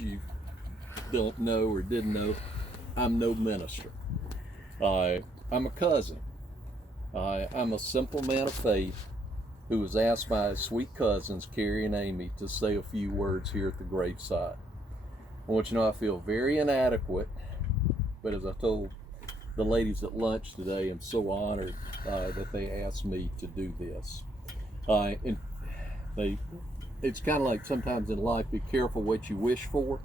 you don't know or didn't know, I'm no minister. I'm a cousin. I'm a simple man of faith who was asked by his sweet cousins, Carrie and Amy, to say a few words here at the graveside. I want you to know I feel very inadequate, but as I told the ladies at lunch today, I'm so honored that they asked me to do this. And it's kind of like sometimes in life, be careful what you wish for.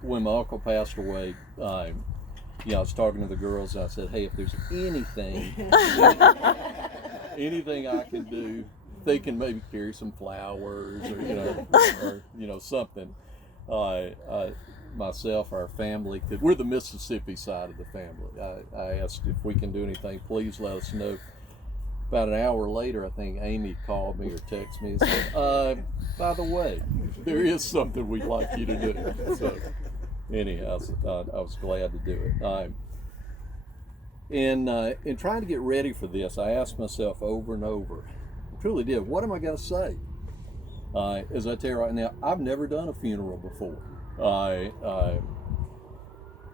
When my uncle passed away, I was talking to the girls, and I said, hey, if there's anything I can do, they can maybe carry some flowers or something. Myself, our family, we're the Mississippi side of the family. I asked if we can do anything, please let us know. About an hour later, I think Amy called me or texted me and said, by the way, there is something we'd like you to do. So anyhow, I was glad to do it. In trying to get ready for this, I asked myself over and over, I truly did, what am I going to say? As I tell you right now, I've never done a funeral before.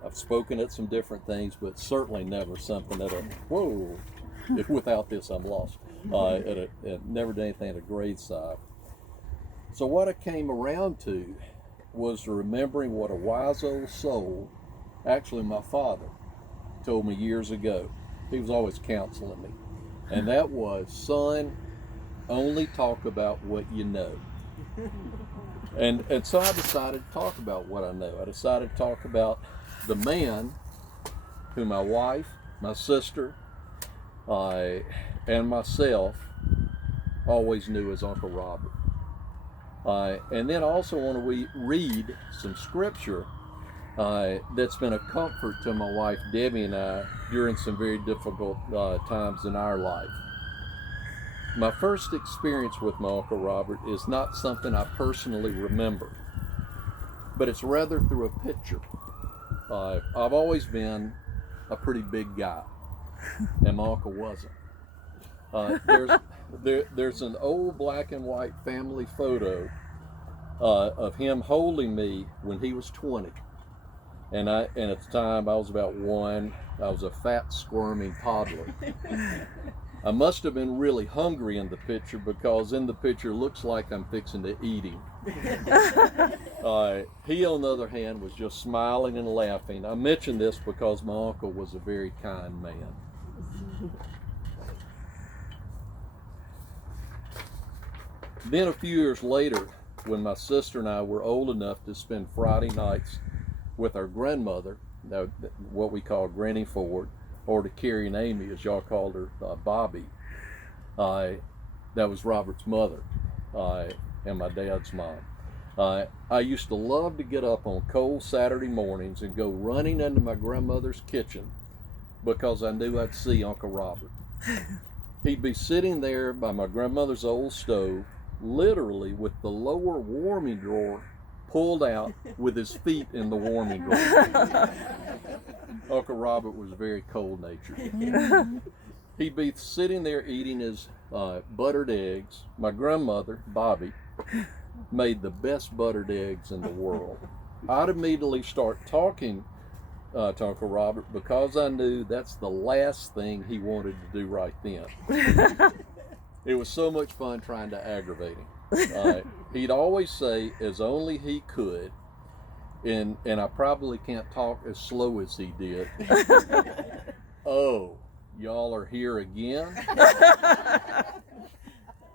I've spoken at some different things, but certainly never something that if without this I'm lost. Never done anything at a graveside. So what I came around to was remembering what a wise old soul, actually my father, told me years ago. He was always counseling me. And that was, son, only talk about what you know. And so I decided to talk about what I know. I decided to talk about the man who my wife, my sister, and myself always knew as Uncle Robert. And then I also want to read some scripture that's been a comfort to my wife Debbie and I during some very difficult times in our life. My first experience with my Uncle Robert is not something I personally remember, but it's rather through a picture. I've always been a pretty big guy, and my uncle wasn't. There's an old black and white family photo of him holding me when he was 20. And at the time I was about 1. I was a fat, squirming toddler. I must have been really hungry in the picture, because in the picture looks like I'm fixing to eat him. He, on the other hand, was just smiling and laughing. I mention this because my uncle was a very kind man. Then a few years later, when my sister and I were old enough to spend Friday nights with our grandmother, what we call Granny Ford, or to Carrie and Amy, as y'all called her, Bobby, that was Robert's mother, and my dad's mom. I used to love to get up on cold Saturday mornings and go running into my grandmother's kitchen, because I knew I'd see Uncle Robert. He'd be sitting there by my grandmother's old stove, literally with the lower warming drawer pulled out, with his feet in the warming drawer. Uncle Robert was very cold-natured. He'd be sitting there eating his buttered eggs. My grandmother, Bobby, made the best buttered eggs in the world. I'd immediately start talking to Uncle Robert, because I knew that's the last thing he wanted to do right then. It was so much fun trying to aggravate him. He'd always say, as only he could, and I probably can't talk as slow as he did, "Oh, y'all are here again?"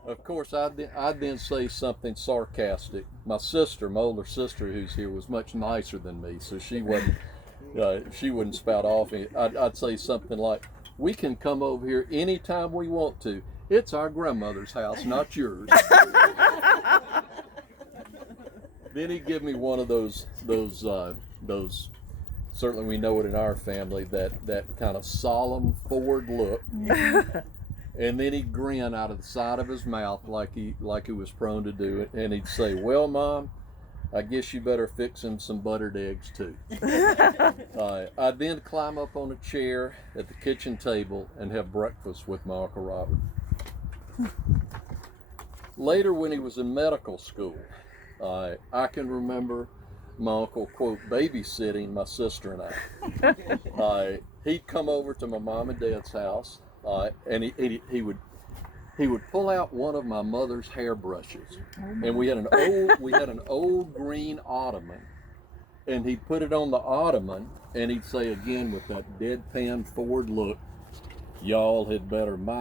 Of course, I'd then say something sarcastic. My sister, my older sister who's here, was much nicer than me, so she wouldn't spout off. I'd say something like, "We can come over here anytime we want to. It's our grandmother's house, not yours." Then he'd give me one of those, certainly we know it in our family, that kind of solemn forward look. And then he'd grin out of the side of his mouth like he was prone to do it. And he'd say, "Well, Mom, I guess you better fix him some buttered eggs too." I'd then climb up on a chair at the kitchen table and have breakfast with my Uncle Robert. Later, when he was in medical school, I can remember my uncle, quote, babysitting my sister and I. He'd come over to my mom and dad's house, and he would pull out one of my mother's hairbrushes, and we had an old green ottoman, and he'd put it on the ottoman, and he'd say again with that deadpan forward look, "Y'all had better mind